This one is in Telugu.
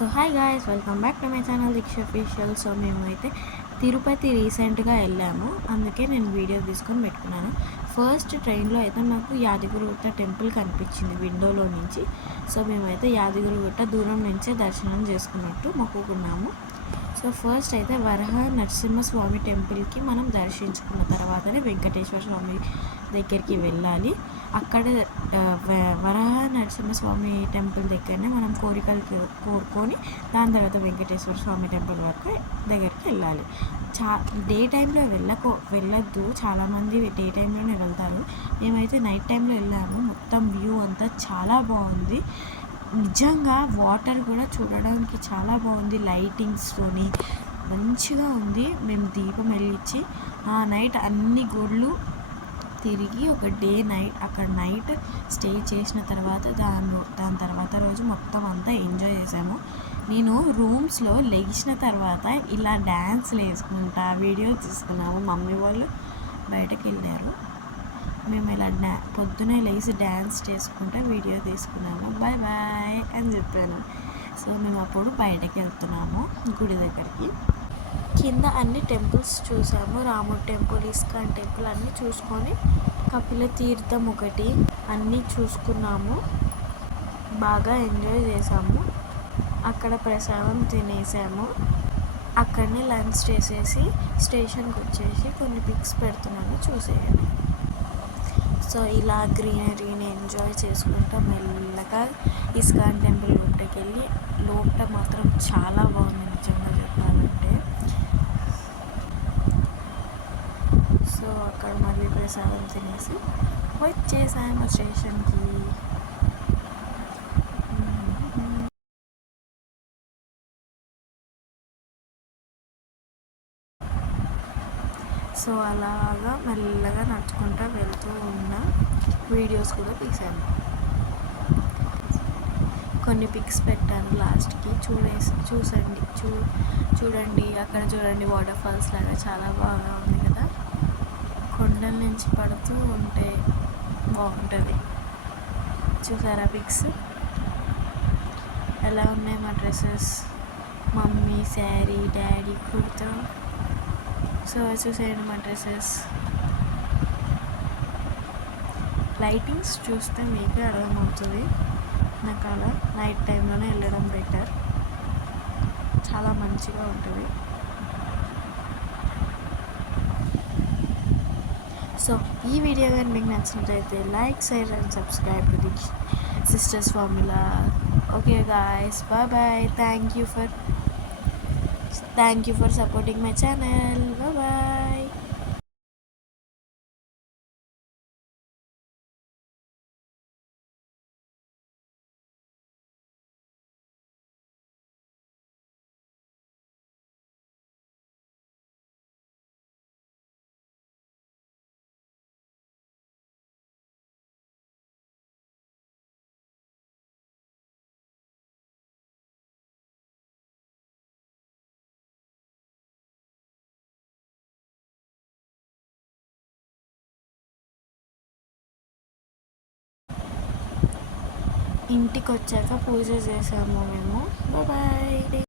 So hi guys, welcome back to my channel Deeksha official. So మేమైతే తిరుపతి రీసెంట్గా వెళ్ళాము, అందుకే నేను వీడియో తీసుకొని పెట్టుకున్నాను. ఫస్ట్ ట్రైన్లో అయితే నాకు యాదగిరిగుట్ట టెంపుల్ కనిపించింది విండోలో నుంచి. సో మేమైతే యాదగిరిగుట్ట దూరం నుంచే దర్శనం చేసుకున్నట్టు మొక్కుకున్నాము. సో ఫస్ట్ అయితే వరహ నరసింహస్వామి టెంపుల్కి మనం దర్శించుకున్న తర్వాతనే వెంకటేశ్వర స్వామి దగ్గరికి వెళ్ళాలి. అక్కడ వరహ నరసింహస్వామి టెంపుల్ దగ్గరనే మనం కోరికలు కోరుకొని దాని తర్వాత వెంకటేశ్వర స్వామి టెంపుల్ వరకు దగ్గరికి వెళ్ళాలి. డే టైంలో వెళ్ళొద్దు, చాలామంది డే టైంలోనే వెళ్తారు. మేమైతే నైట్ టైంలో వెళ్ళాము. మొత్తం వ్యూ అంతా చాలా బాగుంది. నిజంగా వాటర్ కూడా చూడడానికి చాలా బాగుంది, లైటింగ్స్తోని మంచిగా ఉంది. మేము దీపం వెలిగించి ఆ నైట్ అన్ని గుళ్ళు తిరిగి ఒక డే నైట్ అక్కడ నైట్ స్టే చేసిన తర్వాత దాని తర్వాత రోజు మొత్తం అంతా ఎంజాయ్ చేసాము. నేను రూమ్స్లో లెగిసిన తర్వాత ఇలా డ్యాన్స్లు వేసుకుంటా వీడియో తీసుకున్నాము. మమ్మీ వాళ్ళు బయటకు వెళ్ళారు, మేము ఇలా పొద్దునే లేచి డ్యాన్స్ చేసుకుంటే వీడియో తీసుకున్నాము. బాయ్ బాయ్ అని చెప్పాను. సో మేము అప్పుడు బయటకు వెళ్తున్నాము గుడి దగ్గరికి. కింద అన్ని టెంపుల్స్ చూసాము, రాముడు టెంపుల్, ఇస్కాన్ టెంపుల్ అన్నీ చూసుకొని కపిల తీర్థం ఒకటి అన్నీ చూసుకున్నాము. బాగా ఎంజాయ్ చేసాము. అక్కడ ప్రసాదం తినేసాము. అక్కడనే లంచ్ చేసేసి స్టేషన్కి వచ్చేసి కొన్ని పిక్స్ పెడుతున్నాను, చూసేయండి. సో ఇలా గ్రీనరీని ఎంజాయ్ చేసుకుంటూ మెల్లగా ఇస్కాన్ టెంపుల్ లోపలికి వెళ్ళి, లోపల మాత్రం చాలా బాగుంది నిజంగా చెప్పాలంటే. సో అక్కడ మళ్ళీ ప్రసాదం తినేసి వచ్చేసాము స్టేషన్కి. సో అలాగా మెల్లగా నడుచుకుంటూ వెళ్తూ ఉన్న వీడియోస్ కూడా తీసాను. కొన్ని పిక్స్ పెట్టాను లాస్ట్కి, చూడండి అక్కడ చూడండి, వాటర్ ఫాల్స్ లాగా చాలా బాగా ఉంది కదా. కొండల నుంచి పడుతూ ఉంటే బాగుంటుంది. చూసారా పిక్స్ ఎలా ఉన్నాయి? మా dresses, mummy sari, daddy kurta. So చూసేయండి మా డ్రెస్సెస్. లైటింగ్స్ చూస్తే మీకే అర్థమవుతుంది. నాకు అలా నైట్ టైంలోనే వెళ్ళడం బెటర్, చాలా మంచిగా ఉంటుంది. సో ఈ వీడియో కానీ మీకు నచ్చినట్లయితే like, share and subscribe to the sisters formula. Okay guys, bye bye. Thank you for supporting my channel. Bye bye. ఇంటికి వచ్చాక పూజ చేసాము మేము. Bye bye.